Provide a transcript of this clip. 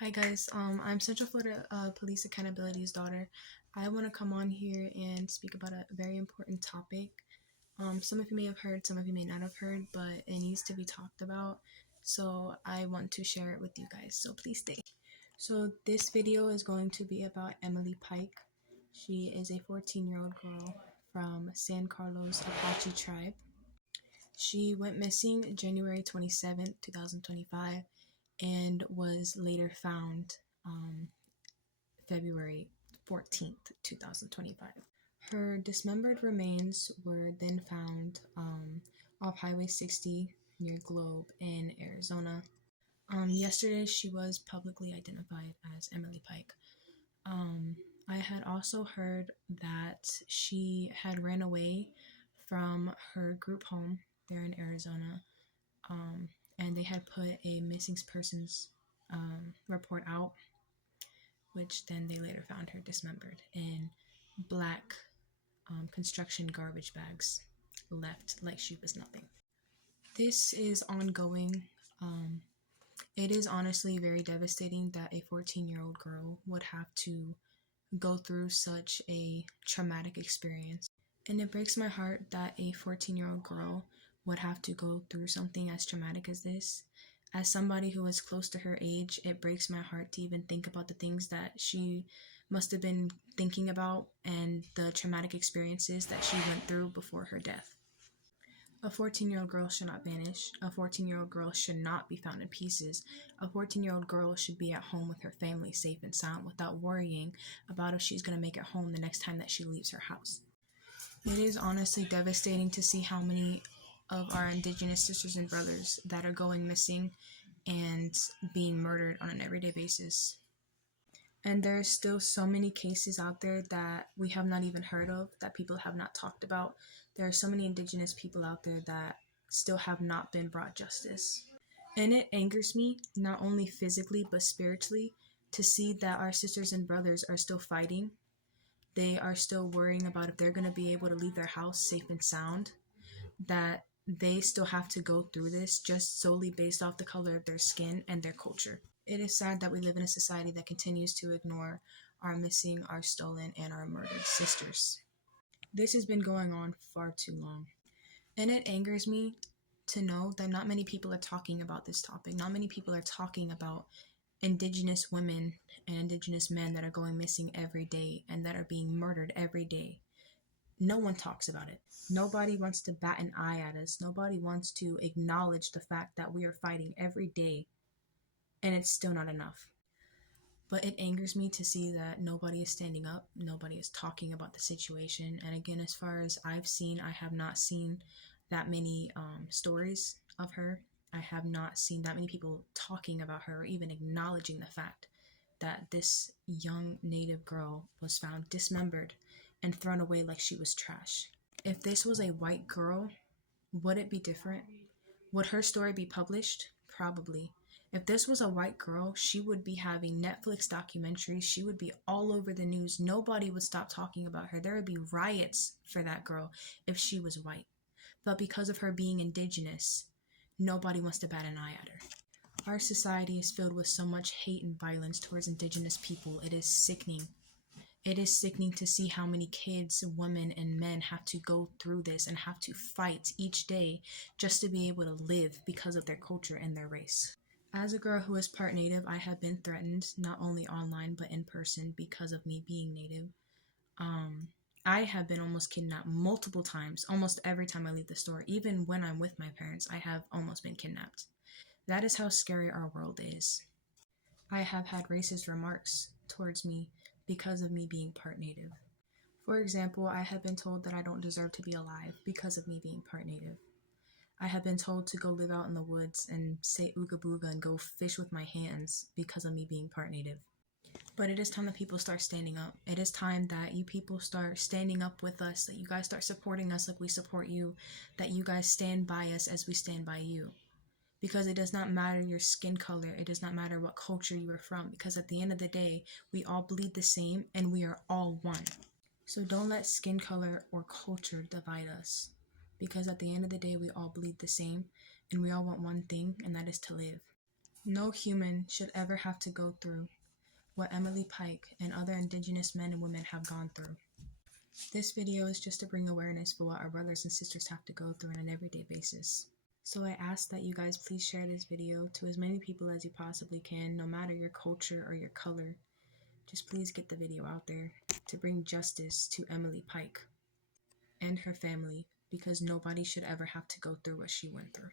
Hi guys, I'm Central Florida Police Accountability's daughter. I want to come on here and speak about a very important topic. Some of you may have heard, some of you may not have heard, but it needs to be talked about. So I want to share it with you guys. So please stay. So this video is going to be about Emily Pike. She is a 14-year-old girl from San Carlos Apache tribe. She went missing January 27th, 2025 and was later found February 14th, 2025. Her dismembered remains were then found off Highway 60 near Globe in Arizona. Yesterday, she was publicly identified as Emily Pike. I had also heard that she had ran away from her group home there in Arizona, and they had put a missing persons report out, which then they later found her dismembered in black construction garbage bags, left like she was nothing. This is ongoing. It is honestly very devastating that a 14-year-old girl would have to go through such a traumatic experience. And it breaks my heart that a 14-year-old girl would have to go through something as traumatic as this. As somebody who is close to her age, it breaks my heart to even think about the things that she must have been thinking about and the traumatic experiences that she went through before her death. A 14-year-old girl should not vanish. A 14-year-old girl should not be found in pieces. A 14-year-old girl should be at home with her family, safe and sound, without worrying about if she's going to make it home the next time that she leaves her house. It is honestly devastating to see how many of our Indigenous sisters and brothers that are going missing and being murdered on an everyday basis. And there are still so many cases out there that we have not even heard of, that people have not talked about. There are so many Indigenous people out there that still have not been brought justice. And it angers me, not only physically but spiritually, to see that our sisters and brothers are still fighting. They are still worrying about if they're going to be able to leave their house safe and sound, that they still have to go through this just solely based off the color of their skin and their culture. It is sad that we live in a society that continues to ignore our missing, our stolen, and our murdered sisters. This has been going on far too long. And it angers me to know that not many people are talking about this topic. Not many people are talking about Indigenous women and Indigenous men that are going missing every day and that are being murdered every day. No one talks about it. Nobody wants to bat an eye at us. Nobody wants to acknowledge the fact that we are fighting every day, and it's still not enough. But it angers me to see that nobody is standing up. Nobody is talking about the situation. And again, as far as I've seen, I have not seen that many stories of her. I have not seen that many people talking about her or even acknowledging the fact that this young Native girl was found dismembered and thrown away like she was trash. If this was a white girl, would it be different? Would her story be published? Probably. If this was a white girl, she would be having Netflix documentaries. She would be all over the news. Nobody would stop talking about her. There would be riots for that girl if she was white. But because of her being Indigenous, nobody wants to bat an eye at her. Our society is filled with so much hate and violence towards Indigenous people. It is sickening. It is sickening to see how many kids, women, and men have to go through this and have to fight each day just to be able to live because of their culture and their race. As a girl who is part Native, I have been threatened, not only online but in person, because of me being Native. I have been almost kidnapped multiple times, almost every time I leave the store. Even when I'm with my parents, I have almost been kidnapped. That is how scary our world is. I have had racist remarks towards me because of me being part Native. For example, I have been told that I don't deserve to be alive because of me being part Native. I have been told to go live out in the woods and say ooga booga and go fish with my hands because of me being part Native. But it is time that people start standing up. It is time that you people start standing up with us, that you guys start supporting us like we support you, that you guys stand by us as we stand by you. Because it does not matter your skin color, it does not matter what culture you are from, because at the end of the day, we all bleed the same and we are all one. So don't let skin color or culture divide us, because at the end of the day, we all bleed the same and we all want one thing, and that is to live. No human should ever have to go through what Emily Pike and other Indigenous men and women have gone through. This video is just to bring awareness for what our brothers and sisters have to go through on an everyday basis. So I ask that you guys please share this video to as many people as you possibly can, no matter your culture or your color. Just please get the video out there to bring justice to Emily Pike and her family, because nobody should ever have to go through what she went through.